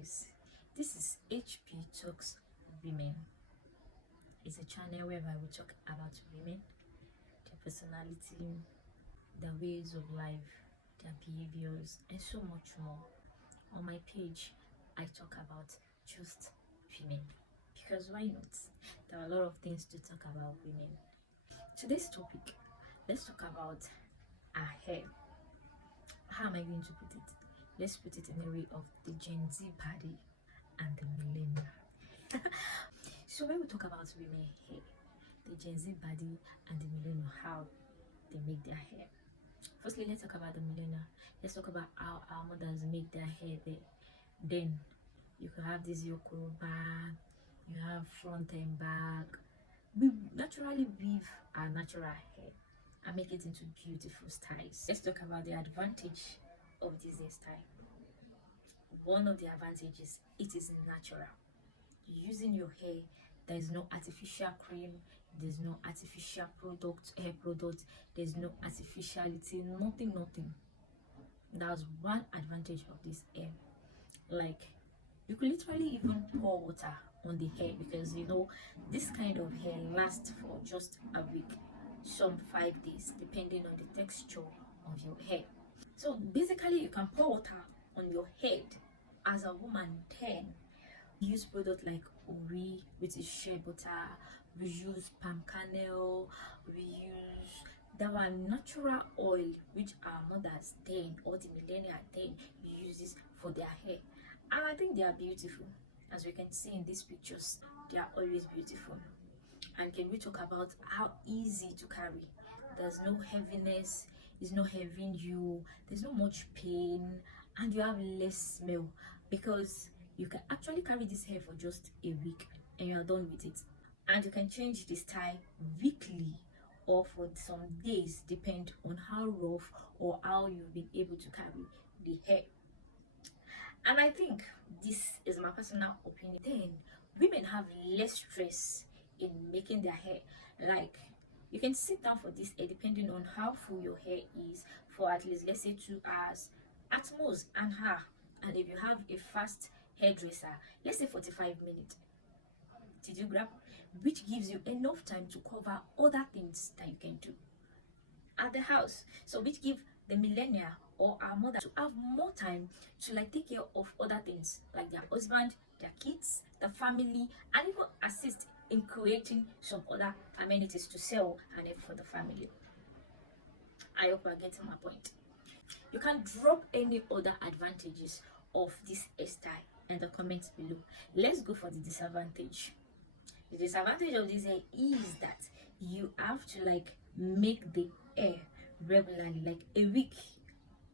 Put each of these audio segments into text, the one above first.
guys, this is HP Talks Women. It's a channel whereby we talk about women, their personality, their ways of life, their behaviors, and so much more. On my page, I talk about just women because why not? There are a lot of things to talk about women. Today's topic, let's talk about our hair. How am I going to put it? Let's put it in the way of the Gen Z body and the millennia. So when we talk about women hair, the Gen Z body and the millennia, how they make their hair. Firstly, let's talk about the millennia. Let's talk about how our mothers make their hair there. Then you can have this yokoba, you have front and back. We naturally weave our natural hair and make it into beautiful styles. Let's talk about the advantage of this hairstyle. One of the advantages, it is natural. Using your hair, there is no artificial cream, there's no artificial hair product, there's no artificiality, nothing. That's one advantage of this hair. Like, you could literally even pour water on the hair because this kind of hair lasts for just a week, some 5 days, depending on the texture of your hair. So basically, you can pour water on your head as a woman. Then use product like Ori, which is shea butter. We use palm kernel. We use that one natural oil, which our mothers then or the millennia then uses for their hair, and I think they are beautiful. As we can see in these pictures, they are always beautiful. And can we talk about how easy to carry? There's no heaviness, it's not having you, there's not much pain, and you have less smell because you can actually carry this hair for just a week and you are done with it. And you can change the style weekly or for some days, depend on how rough or how you've been able to carry the hair. And I think this is my personal opinion. Then women have less stress in making their hair. Like, you can sit down for this hair depending on how full your hair is for at least, let's say, 2 hours at most, and and if you have a fast hairdresser, let's say 45 minutes. Did you grab? Which gives you enough time to cover other things that you can do at the house. So which give the millennia or our mother to have more time to take care of other things like their husband, their kids, the family, and even assist in creating some other amenities to sell and for the family. I hope I get to my point. You can drop any other advantages of this hairstyle in the comments below. Let's go for the disadvantage. The disadvantage of this hair is that you have to make the hair regularly, like a week.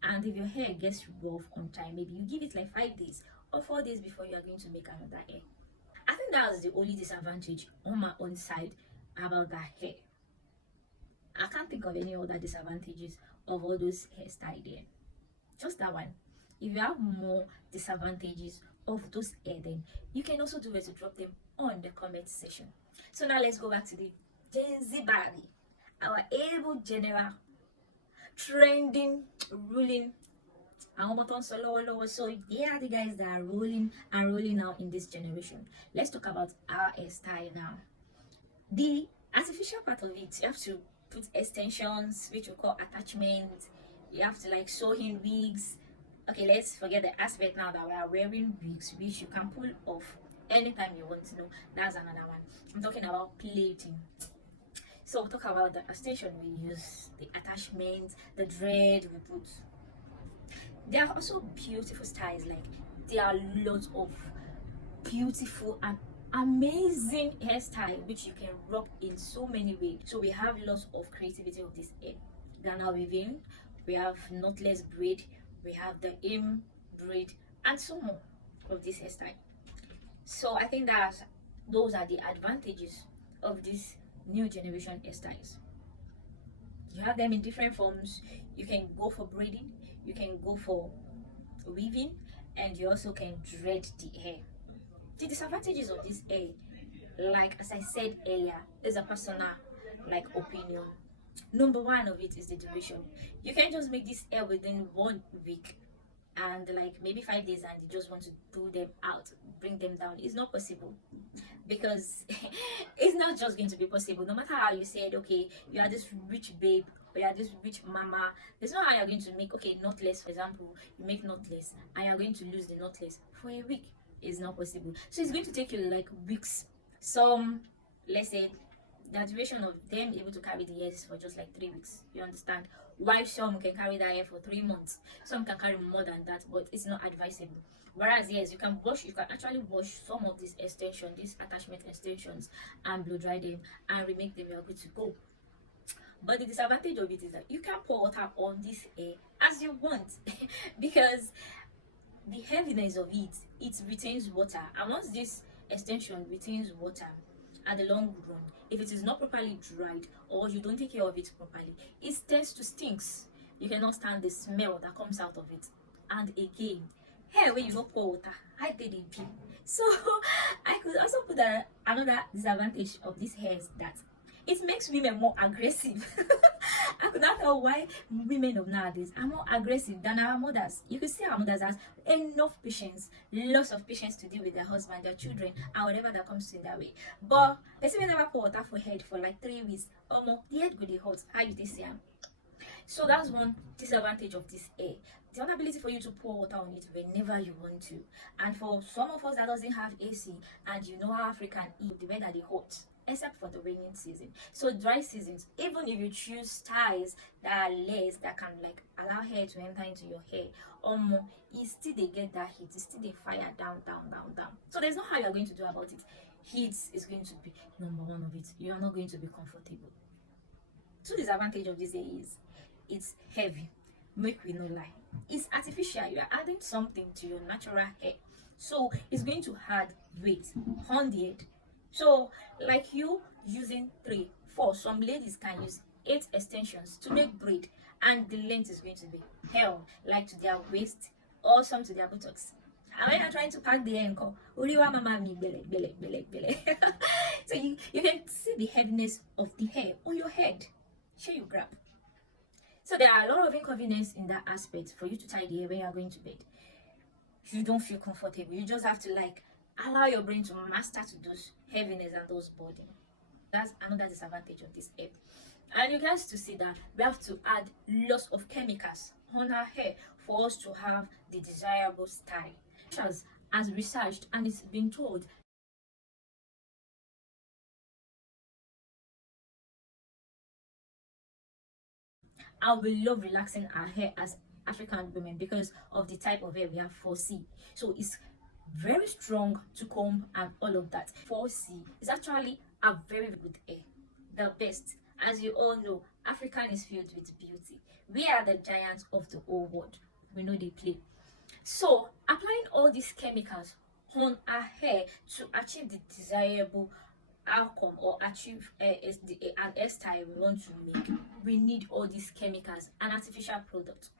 And if your hair gets rough on time, maybe you give it 5 days or 4 days before you are going to make another hair. I think that was the only disadvantage on my own side about that hair. I can't think of any other disadvantages of all those hairstyles there. Just that one. If you have more disadvantages of those hair, then you can also do it to drop them on the comment section. So now let's go back to the Gen Z body, our able general, trending, ruling. So they are the guys that are rolling and rolling now in this generation. Let's talk about our hairstyle now. The artificial part of it, you have to put extensions, which we call attachments. You have to sew in wigs. Okay, let's forget the aspect now that we are wearing wigs, which you can pull off anytime you want to know. That's another one. I'm talking about plating. So we'll talk about the extension we use, the attachments, the dread we put. There are also beautiful styles. There are lots of beautiful and amazing hairstyle which you can rock in so many ways. So we have lots of creativity of this hair. Ghana weaving, we have knotless braid, we have the aim braid, and so more of this hairstyle. So I think that those are the advantages of this new generation hairstyles. You have them in different forms. You can go for braiding, you can go for weaving, and you also can dread the hair. The disadvantages of this hair, as I said earlier, is a personal opinion. Number one of it is the duration. You can't just make this hair within 1 week and like maybe 5 days and you just want to do them out, bring them down. It's not possible, because it's not just going to be possible. No matter how you said, okay, you are this rich babe or you are this rich mama, there's no how you're going to make, okay, knotless, for example, you make knotless and you're going to lose the knotless for a week. It's not possible. So it's going to take you like weeks. Some, let's say, the duration of them able to carry the hair is for just like 3 weeks. You understand? While some can carry that hair for 3 months, some can carry more than that, but it's not advisable. Whereas yes, you can actually wash some of these extensions, these attachment extensions, and blow dry them and remake them. You're good to go. But the disadvantage of it is that you can pour water on this hair as you want because the heaviness of it retains water, and once this extension retains water at the long run, if it is not properly dried or you don't take care of it properly, it tends to stinks. You cannot stand the smell that comes out of it. And again, hair when you don't pour water, I did it be. So I could also put that another disadvantage of this hair is that it makes women more aggressive. I could not tell why women of nowadays are more aggressive than our mothers. You could see our mothers has enough patience, lots of patience to deal with their husband, their children, and whatever that comes in that way. But person will never pour water for head for like 3 weeks or more. The head go dey hot. How you dey see am? So that's one disadvantage of this hair. The inability for you to pour water on it whenever you want to. And for some of us that doesn't have AC, and you know how African eat, the weather they hot, except for the raining season. So dry seasons, even if you choose styles that are less, that can like allow hair to enter into your hair or more, it still they get that heat, it still they fire down. So there's no how you're going to do about it. Heat is going to be number one of it. You are not going to be comfortable. Two disadvantage of this hair is it's heavy. Make we no lie, it's artificial. You are adding something to your natural hair, so it's going to add weight on the head. So like you using 3, 4, some ladies can use 8 extensions to make braid, and the length is going to be held like to their waist or some to their buttocks. And when you're trying to pack the hair and call, so you can see the heaviness of the hair on your head. Sure, you grab. So there are a lot of inconvenience in that aspect for you to tie the hair when you are going to bed. You don't feel comfortable. You just have to like allow your brain to master to those heaviness and those burden. That's another disadvantage of this hair. And you guys to see that we have to add lots of chemicals on our hair for us to have the desirable style. As researched, and it's been told and we love relaxing our hair as African women because of the type of hair we have 4C. So it's very strong to comb and all of that. 4C is actually a very good hair, the best. As you all know, African is filled with beauty. We are the giants of the whole world. We know they play. So applying all these chemicals on our hair to achieve the desirable outcome or achieve an hairstyle we want to make, we need all these chemicals and artificial products,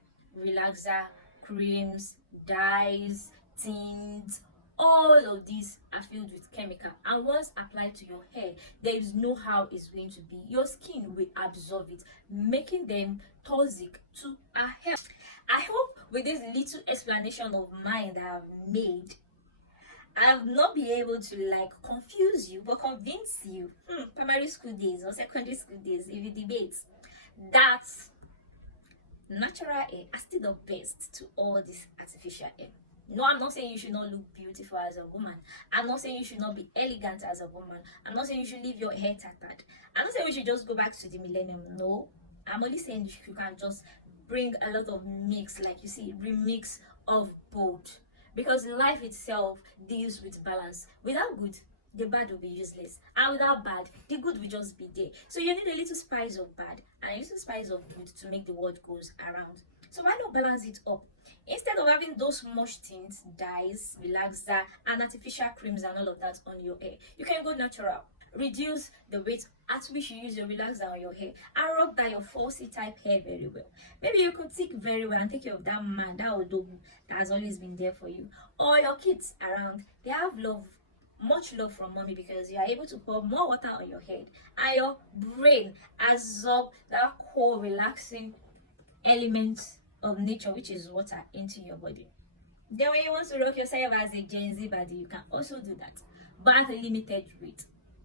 relaxer, creams, dyes, tints. All of these are filled with chemical, and once applied to your hair, there is no how it's going to be. Your skin will absorb it, making them toxic to our hair. I hope with this little explanation of mine that I've made, I've not been able to like confuse you but convince you. Primary school days or secondary school days, if you debate that natural hair are still the best to all this artificial hair. No, I'm not saying you should not look beautiful as a woman. I'm not saying you should not be elegant as a woman. I'm not saying you should leave your hair tattered. I'm not saying we should just go back to the millennium. No, I'm only saying you can just bring a lot of mix, like you see, remix of both. Because life itself deals with balance. Without good, the bad will be useless. And without bad, the good will just be there. So you need a little spice of bad and a little spice of good to make the world goes around. So why not balance it up? Instead of having those much things, dyes, relaxer, and artificial creams and all of that on your hair, you can go natural. Reduce the weight at which you use your relaxer on your hair and rock that your 4C type hair very well. Maybe you could think very well and take care of that man, that old that has always been there for you. Or your kids around, they have love, much love from mommy because you are able to pour more water on your head and your brain absorb that core relaxing element of nature, which is water, into your body. Then when you want to rock yourself as a Gen Z body, you can also do that, but at a limited rate.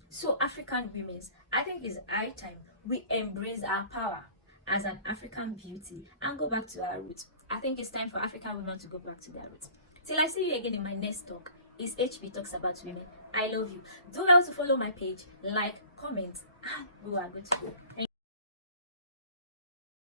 So African women's, I think it's high time we embrace our power as an African beauty and go back to our roots. I think it's time for African women to go back to their roots. Till I see you again in my next talk, is HP Talks About Women. I love you. Don't forget to follow my page, like, comment, and we are good to go. Thank